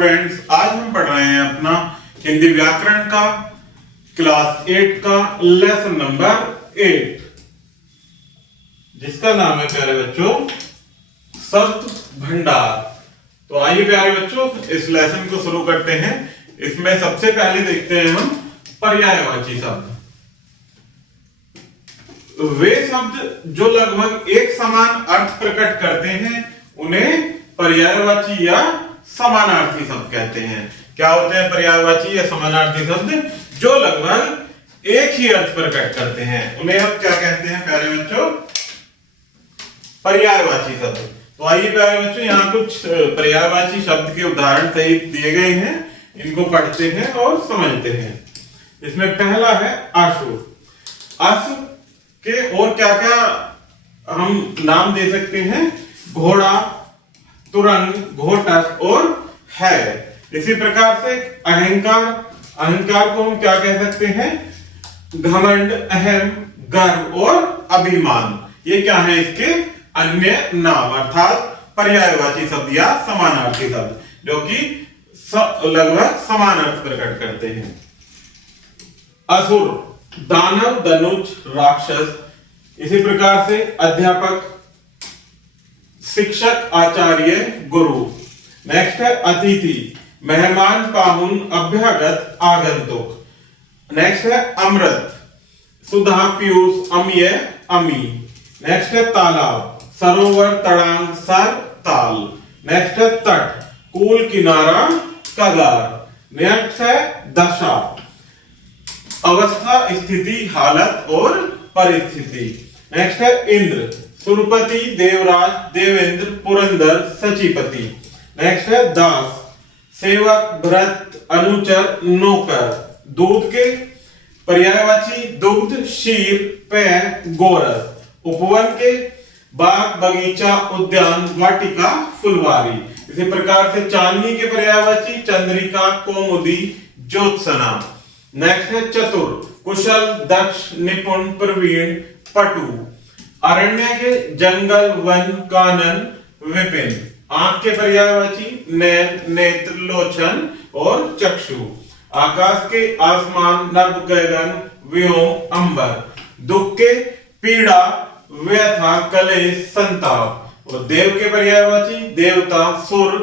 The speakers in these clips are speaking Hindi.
स्टूडेंट्स, आज हम पढ़ रहे हैं अपना हिंदी व्याकरण का क्लास 8 का लेसन नंबर 8, जिसका नाम है प्यारे बच्चों शब्द भंडार। तो आइए प्यारे बच्चों इस लेसन को शुरू करते हैं। इसमें सबसे पहले देखते हैं हम पर्यायवाची शब्द। वे शब्द जो लगभग एक समान अर्थ प्रकट करते हैं उन्हें पर्यायवाची या समानार्थी शब्द कहते हैं। क्या होते हैं पर्यायवाची या समानार्थी शब्द? जो लगभग एक ही अर्थ प्रकट करते हैं उन्हें हम क्या कहते हैं प्यारे बच्चों? पर्यायवाची शब्द। तो आइए प्यारे बच्चों यहाँ कुछ पर्यायवाची शब्द के उदाहरण सहित दिए गए हैं, इनको पढ़ते हैं और समझते हैं। इसमें पहला है आशु। आशु के और क्या क्या हम नाम दे सकते हैं? घोड़ा, तुरंग, घोटक और है। इसी प्रकार से अहंकार, अहंकार को हम क्या कह सकते हैं? घमंड, अहम, गर्व और अभिमान। ये क्या है इसके अन्य नाम अर्थात पर्यायवाची शब्द या समानार्थी शब्द जो कि लगभग समान अर्थ प्रकट करते हैं। असुर, दानव, धनुष, राक्षस। इसी प्रकार से अध्यापक, शिक्षक, आचार्य, गुरु। नेक्स्ट है अतिथि, मेहमान, पाहुन, अभ्यागत, आगंतुक। नेक्स्ट है अमृत, सुधा, पीयूष, अम्य, अमी। नेक्स्ट है तालाब, सरोवर, तड़ांग, सर, ताल। नेक्स्ट है तट, कूल, किनारा, कगार। नेक्स्ट है दशा, अवस्था, स्थिति, हालत और परिस्थिति। नेक्स्ट है इंद्र, सुरपति, देवराज, देवेंद्र, पुरंदर, सचिपति। नेक्स्ट है दास, सेवक, भृत्य, अनुचर, नौकर। दूध के पर्यायवाची दुग्ध, क्षीर, पेय, गोरस। उपवन के बाग, बगीचा, उद्यान, वाटिका, फुलवारी। इसी प्रकार से चांदनी के पर्यायवाची चंद्रिका, कौमुदी, ज्योत्सना। नेक्स्ट है चतुर, कुशल, दक्ष, निपुण, प्रवीण, पटु। अरण्य के जंगल, वन, कानन, विपिन। आंख के पर्यायवाची नैन, नेत्र, लोचन और चक्षु। आकाश के आसमान, नभ, गगन, व्योम, अंबर। दुख के पीड़ा, व्यथा, कलेश, संताप। और देव के पर्यायवाची देवता, सुर,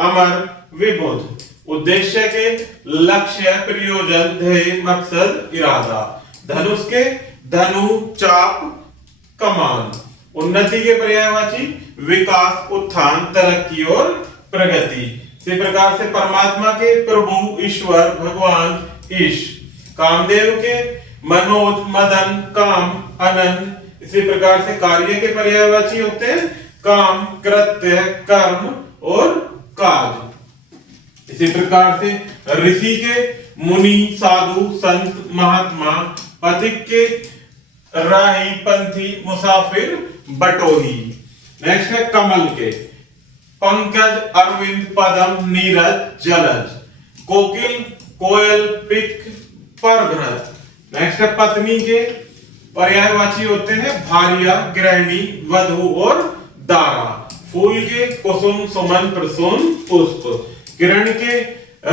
अमर, विबुध। उद्देश्य के लक्ष्य, प्रयोजन, ध्येय, मकसद, इरादा। धनुष के धनु, चाप, कमान। उन्नति के पर्यायवाची विकास, उत्थान, तरक्की और प्रगति। इसी प्रकार से परमात्मा के प्रभु, ईश्वर, भगवान, ईश। कामदेव के मनोज, मदन, काम, अनंत। इसी प्रकार से कार्य के पर्यायवाची होते हैं काम, कृत्य, कर्म और काज। इसी प्रकार से ऋषि के मुनि, साधु, संत, महात्मा। पथिक के राही, पंथी, मुसाफिर, बटोही। नेक्स्ट है कमल के पंकज, अरविंद, पदम, नीरज, जलज। कोकिल, कोयल, पिक, परभ्रत। नेक्स्ट है पत्नी के पर्यायवाची होते हैं भार्या, गृहिणी, वधू और दारा। फूल के कुसुम, सुमन, प्रसून, पुष्प। किरण के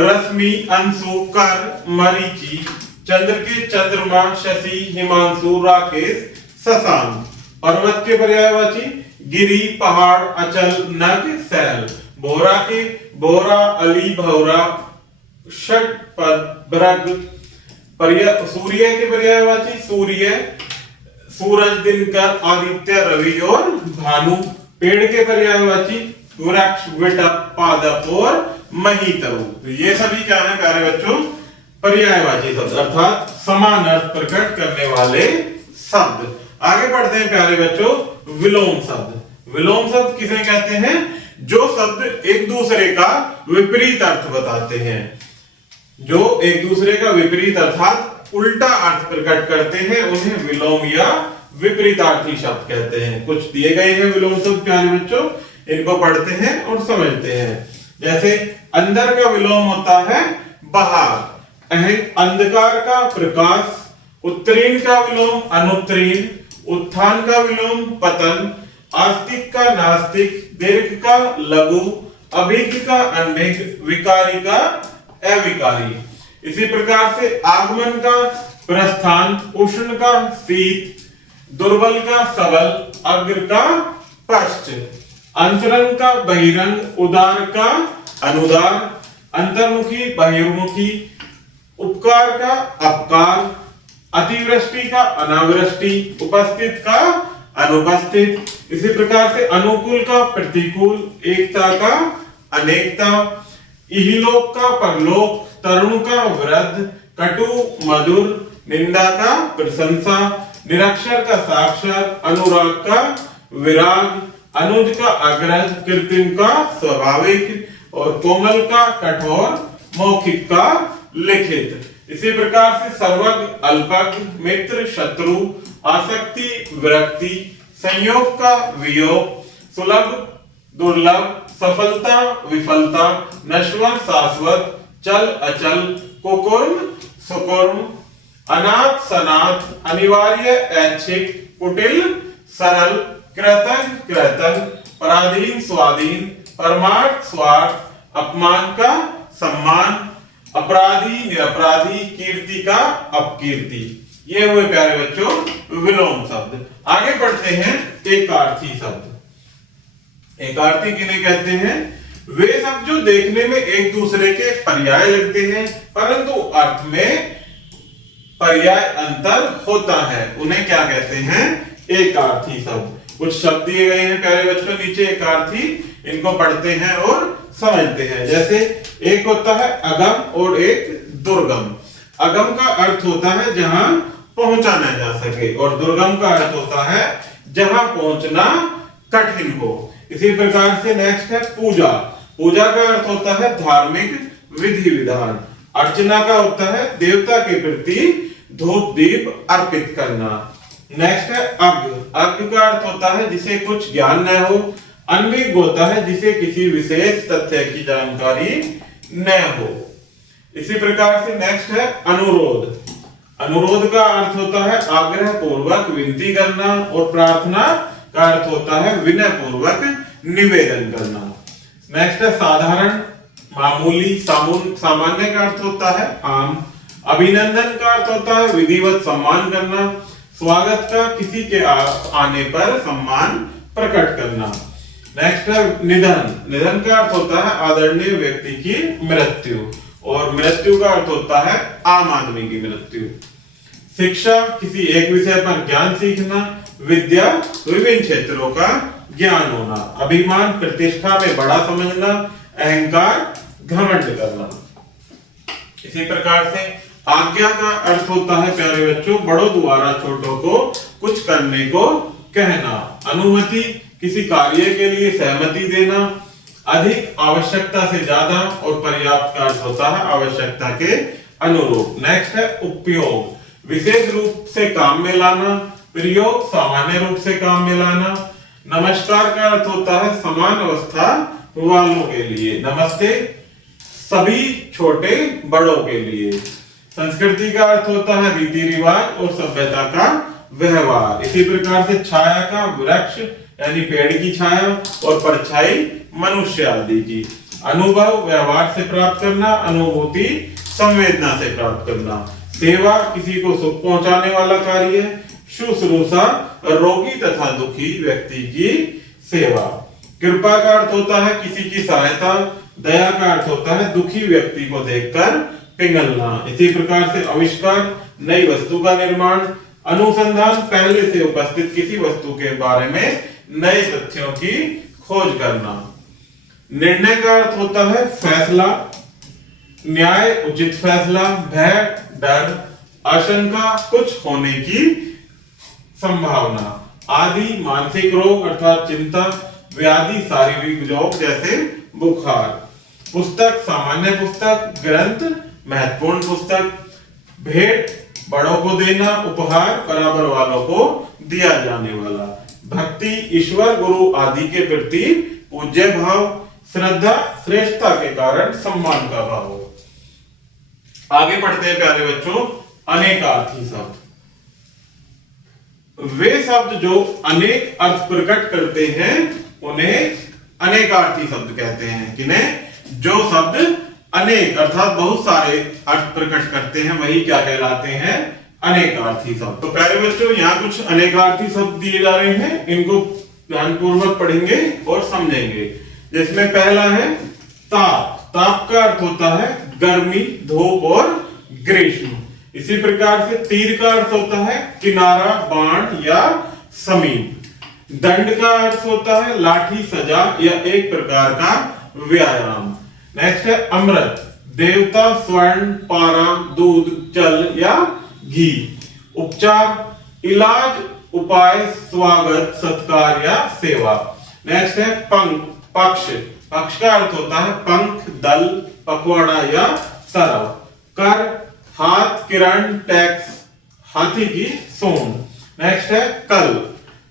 रश्मि, अंशु, कर, मरीचि। चंद्र के चंद्रमा, शशि, हिमांशु, राकेश, शशांक। पर्वत के पर्यायवाची गिरी, पहाड़, अचल, नग, सैल। बोरा के बोरा, अली, भौरा, षटपद, भृग। सूर्य के पर्यायवाची सूर्य, सूरज, दिनकर, आदित्य, रवि और भानु। पेड़ के पर्यायवाची वृक्ष, विटप, पादप और महितरु। ये सभी क्या है प्यारे बच्चों? पर्यायवाची शब्द अर्थात समान अर्थ प्रकट करने वाले शब्द। आगे बढ़ते हैं प्यारे बच्चों विलोम शब्द। विलोम शब्द किसे कहते हैं? जो शब्द एक दूसरे का विपरीत अर्थ बताते हैं, जो एक दूसरे का विपरीत अर्थात उल्टा अर्थ प्रकट करते हैं, उन्हें विलोम या विपरीतार्थी शब्द कहते हैं। कुछ दिए गए हैं विलोम शब्द प्यारे बच्चों, इनको पढ़ते हैं और समझते हैं। जैसे अंदर का विलोम होता है बाहर, अंधकार का प्रकाश। उत्तीर्ण का विलोम अनुत्तीर्ण, उत्थान का विलोम पतन, आस्तिक का नास्तिक, दीर्घ का लघु, अभिज्ञ का अनभिज्ञ, विकारी का अविकारी। इसी प्रकार से आगमन का प्रस्थान, उष्ण का शीत, दुर्बल का सबल, अग्र का पश्च, अंतरंग का बहिरंग, उदार का अनुदार, अंतर्मुखी बहिर्मुखी, उपकार का अपकार, अतिवृष्टि का अनावृष्टि, उपस्थित का अनुपस्थित। इसी प्रकार से अनुकूल का प्रतिकूल, एकता का अनेकता, इहलोक का परलोक, तरुण का वृद्ध, कटु मधुर, निंदा का प्रशंसा, निरक्षर का साक्षर, अनुराग का विराग, अनुज का अग्रज, कृत्रिम का स्वाभाविक और कोमल का कठोर, मौखिक का लिखित। इसी प्रकार से सर्वज्ञ, अल्पज्ञ, मित्र, शत्रु, आसक्ति, विरक्ति, संयोग का वियोग, सुलभ, दुर्लभ, सफलता, विफलता, नश्वर, शाश्वत, चल, अचल, कुकुर्म, सुकुर्म, अनाथ, सनाथ, अनिवार्य, ऐच्छिक, कुटिल, सरल, कृतज्ञ, कृतज्ञ, पराधीन, स्वाधीन, परमार्थ, स्वार्थ, अपमान का सम्मान, अपराधी, निरपराधी, कीर्ति का अपकीर्ति। ये हुए प्यारे बच्चों विलोम शब्द। आगे बढ़ते हैं एकार्थी शब्द। एकार्थी किन्हें कहते हैं? वे शब्द जो देखने में एक दूसरे के पर्याय लगते हैं परंतु अर्थ में पर्याय अंतर होता है, उन्हें क्या कहते हैं? एकार्थी शब्द। कुछ शब्द दिए गए हैं प्यारे बच्चों नीचे एकार्थी, इनको पढ़ते हैं और समझते हैं। जैसे एक होता है अगम और एक दुर्गम। अगम का अर्थ होता है जहां पहुंचा न जा सके और दुर्गम का अर्थ होता है जहां पहुंचना कठिन हो। इसी प्रकार से नेक्स्ट है पूजा। पूजा का अर्थ होता है धार्मिक विधि विधान। अर्चना का होता है देवता के प्रति धूप दीप अर्पित करना। नेक्स्ट है अज्ञ। अज्ञ का अर्थ होता है जिसे कुछ ज्ञान न हो। अनभिज्ञ होता है जिसे किसी विशेष तथ्य की जानकारी न हो। इसी प्रकार से नेक्स्ट है अनुरोध। अनुरोध का अर्थ होता है आग्रह पूर्वक विनती करना और प्रार्थना का अर्थ होता है विनय पूर्वक निवेदन करना। नेक्स्ट है साधारण, मामूली, सामान्य का अर्थ होता है आम। अभिनंदन का अर्थ होता है विधिवत सम्मान करना। स्वागत का किसी के आने पर सम्मान प्रकट करना। नेक्स्ट है निधन। निधन का अर्थ होता है आदरणीय व्यक्ति की मृत्यु और मृत्यु का अर्थ होता है आम आदमी की मृत्यु। शिक्षा किसी एक विषय पर ज्ञान सीखना। विद्या विभिन्न क्षेत्रों का ज्ञान होना। अभिमान प्रतिष्ठा में बड़ा समझना। अहंकार घमंड करना। इसी प्रकार से आज्ञा का अर्थ होता है प्यारे बच्चों बड़ों द्वारा छोटों को कुछ करने को कहना। अनुमति किसी कार्य के लिए सहमति देना। अधिक आवश्यकता से ज्यादा और पर्याप्त का अर्थ होता है आवश्यकता के अनुरूप। नेक्स्ट है उपयोग। विशेष रूप से काम में लाना। प्रयोग सामान्य रूप से काम में लाना। नमस्कार का अर्थ होता है समान अवस्था वालों के लिए। नमस्ते सभी छोटे बड़ों के लिए। संस्कृति का अर्थ होता है रीति रिवाज और सभ्यता का व्यवहार। इसी प्रकार से छाया का वृक्ष यानी पेड़ की छाया और परछाई मनुष्य आदि की। अनुभव व्यवहार से प्राप्त करना। अनुभूति संवेदना से प्राप्त करना। सेवा किसी को सुख पहुंचाने वाला कार्य। शुश्रूषा रोगी तथा दुखी व्यक्ति की सेवा। कृपा का अर्थ होता है किसी की सहायता। दया का अर्थ होता है दुखी व्यक्ति को देखकर पिघलना। इसी प्रकार से आविष्कार नई वस्तु का निर्माण। अनुसंधान पहले से उपस्थित किसी वस्तु के बारे में नए तथ्यों की खोज करना। निर्णय का अर्थ होता है फैसला। न्याय उचित फैसला। भय डर। आशंका कुछ होने की संभावना। आदि मानसिक रोग अर्थात चिंता। व्याधि शारीरिक रोग जैसे बुखार। पुस्तक सामान्य पुस्तक। ग्रंथ महत्वपूर्ण पुस्तक। भेंट बड़ों को देना। उपहार बराबर वालों को दिया जाने वाला। भक्ति ईश्वर गुरु आदि के प्रति पूज्य भाव। श्रद्धा श्रेष्ठता के कारण सम्मान का भाव। आगे बढ़ते हैं प्यारे बच्चों अनेकार्थी शब्द। वे शब्द जो अनेक अर्थ प्रकट करते हैं उन्हें अनेकार्थी शब्द कहते हैं। किन्हें? जो शब्द अनेक अर्थात बहुत सारे अर्थ प्रकट करते हैं वही क्या कहलाते हैं? अनेकार्थी शब्द। तो प्यारे बच्चों, यहाँ कुछ अनेकार्थी शब्द दिए जा रहे हैं, इनको ध्यानपूर्वक पढ़ेंगे और समझेंगे। जिसमें पहला है ताप। ताप का अर्थ होता है गर्मी, धूप और ग्रीष्म। इसी प्रकार से तीर का अर्थ होता है किनारा, बाण या समीप। दंड का अर्थ होता है लाठी, सजा या एक प्रकार का व्यायाम। नेक्स्ट है अमृत। देवता, स्वर्ण, पारा, दूध, जल या घी। उपचार, इलाज, उपाय, स्वागत, सत्कार या सेवा। नेक्स्ट है पंख। पक्ष। पक्ष का अर्थ होता है पंख, दल, पखवाड़ा या सरव। कर, हाथ, किरण, टैक्स, हाथी की सूंड। नेक्स्ट है कल।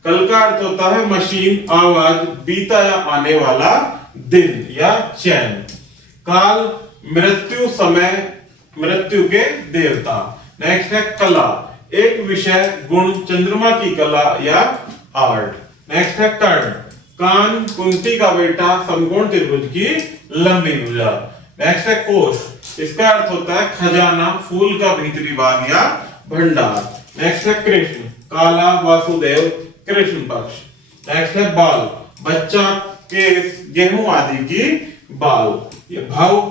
कल का अर्थ होता है मशीन, आवाज, बीता या आने वाला दिन या चैन। काल, मृत्यु, समय, मृत्यु के देवता। नेक्स्ट है कला, एक विषय, गुण, चंद्रमा की कला या आर्ट। नेक्स्ट है कर्ण। कान, कुंती का बेटा, समकोण त्रिभुज की लंबी भुजा। नेक्स्ट है कोश। इसका अर्थ होता है खजाना, फूल का भीतरी भाग या भंडार। नेक्स्ट है कृष्ण। काला, वासुदेव, कृष्ण पक्ष। नेक्स्ट है बाल। बच्चा, केस, गेहूं आदि की बाल। ये भव,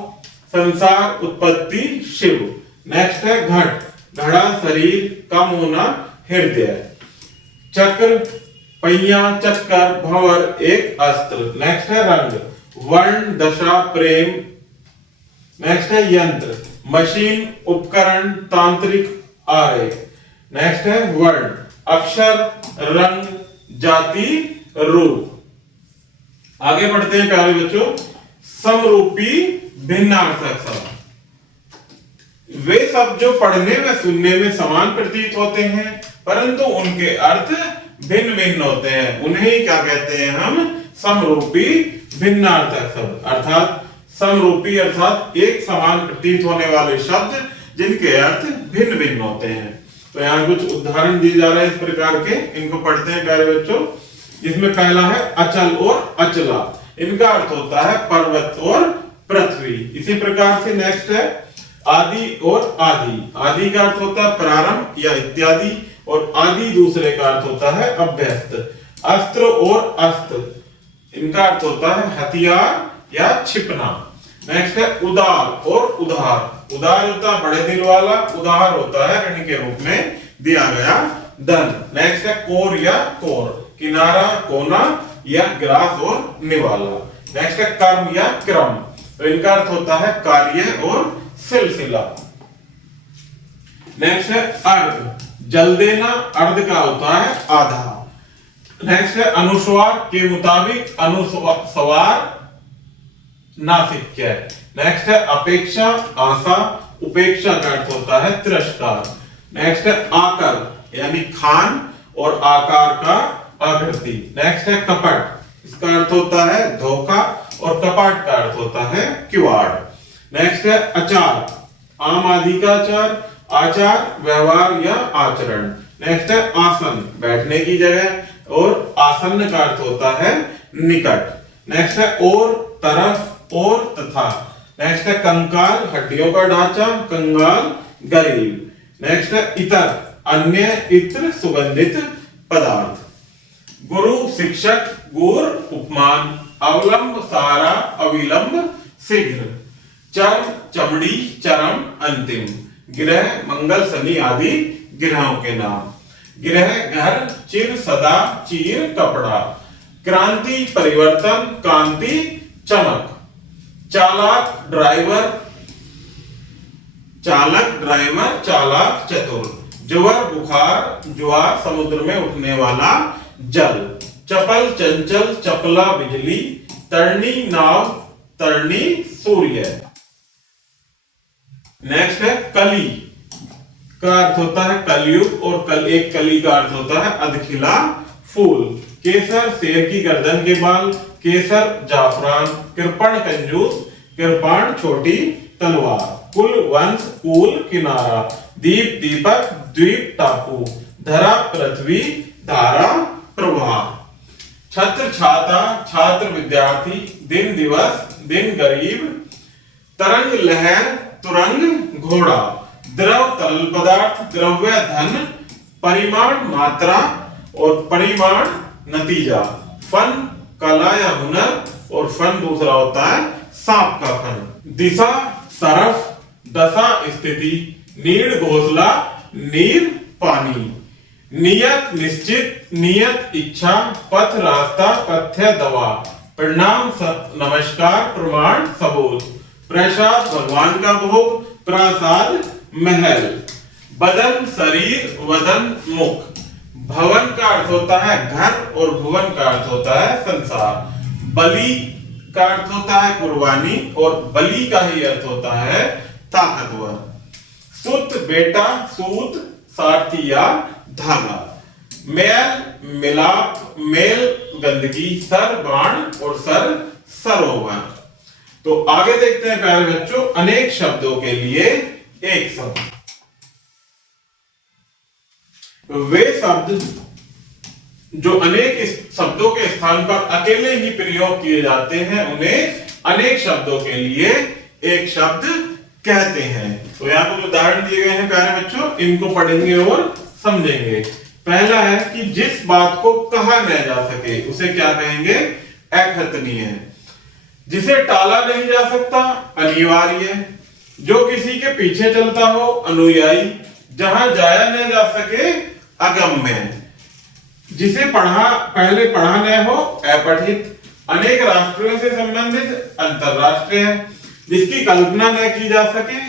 संसार, उत्पत्ति, शिव। नेक्स्ट है घट। घड़ा, शरीर, कम होना, हृदय। चक्र, पहिया, चक्कर, भंवर, एक अस्त्र। नेक्स्ट है रंग। वर्ण, दशा, प्रेम। नेक्स्ट है यंत्र। मशीन, उपकरण, तांत्रिक, आरेख। नेक्स्ट है वर्ण। अक्षर, रंग, जाति, रूप। आगे बढ़ते हैं प्यारे बच्चों। समरूपी भिन्नार्थक शब्द। वे शब्द जो पढ़ने में सुनने में समान प्रतीत होते हैं परंतु उनके अर्थ भिन्न भिन्न होते हैं, उन्हें क्या कहते हैं हम? समरूपी भिन्नार्थक शब्द। अर्थात समरूपी अर्थात एक समान प्रतीत होने वाले शब्द जिनके अर्थ भिन्न भिन्न होते हैं। तो यहाँ कुछ उदाहरण दिए जा रहे हैं इस प्रकार के, इनको पढ़ते हैं प्यारे बच्चों। इसमें पहला है अचल और अचला। इनका अर्थ होता है पर्वत और पृथ्वी। इसी प्रकार से नेक्स्ट है आदि और आदि। आदि का अर्थ होता है प्रारंभ या इत्यादि और आदि दूसरे का अर्थ होता है अभ्यस्त। अस्त्र और अस्त्र, इनका अर्थ होता है हथियार या छिपना। नेक्स्ट है उदार और उधार। उदार होता है बड़े दिल वाला, उधार होता है ऋण के रूप में दिया गया धन। नेक्स्ट है कोर या कोर, किनारा, कोना या ग्रास और निवाला। नेक्स्ट है कर्म या क्रम, तो इनका अर्थ होता है कार्य और सिलसिला। नेक्स्ट है अर्ध, जल देना, अर्ध का होता है आधा। नेक्स्ट है अनुस्वार के मुताबिक, अनुस्वार नासिक्य। नेक्स्ट है अपेक्षा, आशा, उपेक्षा का अर्थ होता है तिरस्कार। नेक्स्ट है आकर यानी खान और आकार का आकृति। नेक्स्ट है कपट, इसका अर्थ होता है धोखा और कपाट का अर्थ होता है किवाड़। नेक्स्ट है आचार, आम आदि का आचार, आचार व्यवहार या आचरण। नेक्स्ट है आसन, बैठने की जगह और आसन्न का अर्थ होता है निकट। नेक्स्ट है और, तरफ और तथा। नेक्स्ट है कंकाल, हड्डियों का ढांचा, कंगाल, गरीब। नेक्स्ट है इतर, अन्य, इत्र, सुगंधित पदार्थ। गुरु, शिक्षक, गुर, उपमान। अवलंब, सहारा, अविलंब, शीघ्र। चर्म, चमड़ी, चरम, अंतिम। ग्रह, मंगल, शनि आदि ग्रहों के नाम। ग्रह, घर, चिर, सदा, चीर, कपड़ा। क्रांति, परिवर्तन, कांति, चमक। चालक, ड्राइवर, चालाक, चतुर। जुवर, बुखार, जुआर, समुद्र में उठने वाला जल। चपल, चंचल, चपला, बिजली। तरनी, नाव, तरनी, सूर्य। नेक्स्ट है कली का अर्थ होता है कलयुग और एक कली का अर्थ होता है अधखिला फूल। केसर, शेर की गर्दन के बाल। केसर, जाफरान। कृपण, कंजूस। कृपाण, छोटी तलवार। कुल, वंश, कूल, किनारा। दीप, दीपक, द्वीप, टापू। धरा, पृथ्वी। धारा, प्रवाह। छत्र छाता, छात्र विद्यार्थी, दिन दिवस, दिन गरीब, तरंग लहर, तुरंग घोड़ा, द्रव तरल पदार्थ, द्रव्य धन, परिमाण मात्रा और परिमाण नतीजा, फन कला या हुनर और फन दूसरा होता है सांप का फन, दिशा तरफ, दशा स्थिति, नीड घोंसला, नीर पानी, नियत निश्चित, नियत इच्छा, पथ रास्ता, पथ्य दवा, प्रणाम नमस्कार, प्रमाण सबूत, प्रसाद भगवान का भोग, प्रासाद महल, बदन शरीर, वदन मुख, भवन का अर्थ होता है घर और भुवन का अर्थ होता है संसार, बलि का अर्थ होता है कुर्बानी और बलि का ही अर्थ होता है ताकतवर, सुत बेटा, सूत सारथी या धागा, मेल मिलाप, मेल गंदगी, सर बाण और सर सरोवर। तो आगे देखते हैं प्यारे बच्चों, अनेक शब्दों के लिए एक शब्द। वे शब्द जो अनेक शब्दों के स्थान पर अकेले ही प्रयोग किए जाते हैं उन्हें अनेक शब्दों के लिए एक शब्द कहते हैं। तो यहाँ पर उदाहरण दिए गए हैं प्यारे बच्चों, इनको पढ़ेंगे और समझेंगे। पहला है कि जिस बात को कहा न जा सके उसे क्या कहेंगे? अकथनीय। जिसे टाला नहीं जा सकता अनिवार्य। जो किसी के पीछे चलता हो अनुयायी। जहां जाया न जा सके अगम्य। जिसे पहले पढ़ा न हो अपठित। अनेक राष्ट्रों से संबंधित अंतरराष्ट्रीय। जिसकी कल्पना न की जा सके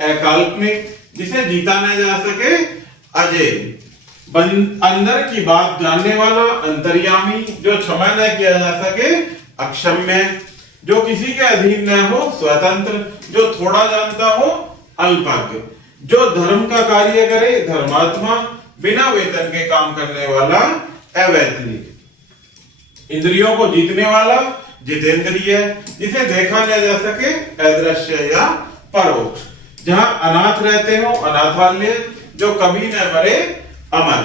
अकाल्पनिक। जिसे जीता न जा सके अजय। अंदर की बात जानने वाला अंतर्यामी। जो क्षमा न किया जा सके अक्षम्य। जो किसी के अधीन न हो स्वतंत्र। जो थोड़ा जानता हो अल्पज्ञ। जो धर्म का कार्य करे धर्मात्मा। बिना वेतन के काम करने वाला अवैतनिक। इंद्रियों को जीतने वाला जितेंद्रिय। जिसे देखा न जा सके अदृश्य या परोक्ष। जहां अनाथ रहते हो अनाथालय। जो कभी न मरे अमर।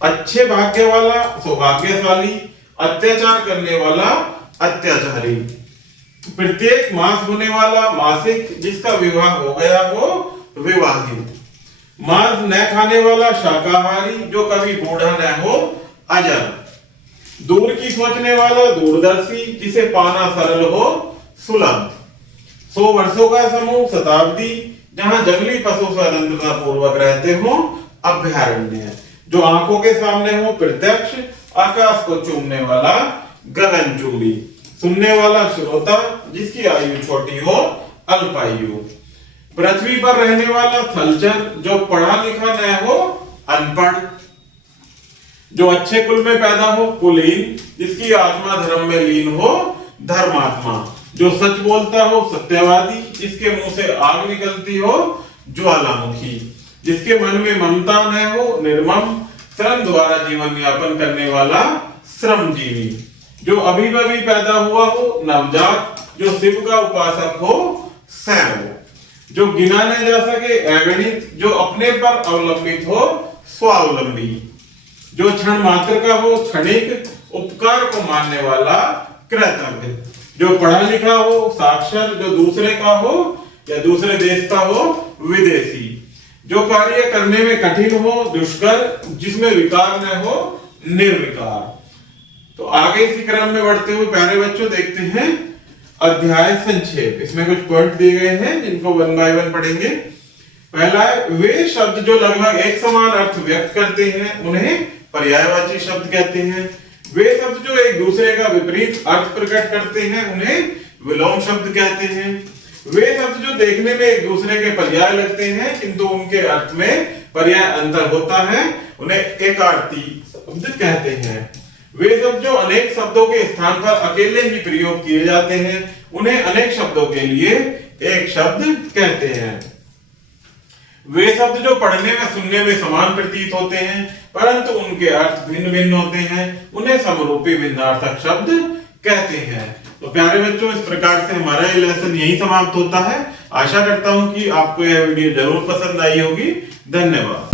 अच्छे भाग्य वाला सौभाग्यशाली। अत्याचार करने वाला अत्याचारी। प्रत्येक मास होने वाला मासिक। जिसका विवाह हो गया वो विवाहित। मांस न खाने वाला शाकाहारी। जो कभी बूढ़ा न हो अजर। दूर की सोचने वाला दूरदर्शी। जिसे पाना सरल हो सुलभ। 100 वर्षों का समूह शताब्दी। जहां जंगली पशु स्वतंत्रता पूर्वक रहते हो अभ्यारण्य। जो आंखों के सामने हो प्रत्यक्ष। आकाश को चूमने वाला गगनचुंबी। सुनने वाला श्रोता। जिसकी आयु छोटी हो अल्पायु। पृथ्वी पर रहने वाला थलचर। जो पढ़ा लिखा न हो अनपढ़। जो अच्छे कुल में पैदा हो कुलीन। जिसकी आत्मा धर्म में लीन हो धर्मात्मा। जो सच बोलता हो सत्यवादी। जिसके मुंह से आग निकलती हो ज्वालामुखी। जिसके मन में ममता न हो निर्मम। श्रम द्वारा जीवन यापन करने वाला श्रमजीवी। जो अभी अभी पैदा हुआ हो नवजात। जो शिव का उपासक हो सैव। जो गिना न जा सके अगणित। जो अपने पर अवलंबित हो स्वावलंबी। जो क्षण मात्र का हो क्षणिक। उपकार को मानने वाला कृतज्ञ। जो पढ़ा लिखा हो साक्षर। जो दूसरे का हो या दूसरे देश का हो विदेशी। जो कार्य करने में कठिन हो दुष्कर। जिसमें विकार न हो निर्विकार। तो आगे इसी क्रम में बढ़ते हुए प्यारे बच्चों देखते हैं अध्याय संक्षेप। इसमें कुछ पॉइंट दिए गए हैं जिनको 1 बाय 1 पढ़ेंगे। पहला है वे शब्द जो लगभग एक समान अर्थ व्यक्त करते हैं उन्हें पर्यायवाची शब्द कहते हैं। वे शब्द जो एक दूसरे का विपरीत अर्थ प्रकट करते हैं उन्हें विलोम शब्द कहते हैं। वे शब्द जो देखने में एक दूसरे के पर्याय लगते हैं किंतु उनके अर्थ में पर्याय अंतर होता है उन्हें एकार्थी शब्द कहते हैं। वे शब्द जो अनेक शब्दों के स्थान पर अकेले ही प्रयोग किए जाते हैं उन्हें अनेक शब्दों के लिए एक शब्द कहते हैं। वे शब्द जो पढ़ने में सुनने में समान प्रतीत होते हैं परंतु उनके अर्थ भिन्न भिन्न होते हैं उन्हें समरूपी भिन्नार्थक शब्द कहते हैं। तो प्यारे बच्चों इस प्रकार से हमारा ये लेसन यही समाप्त होता है। आशा करता हूं कि आपको यह वीडियो जरूर पसंद आई होगी। धन्यवाद।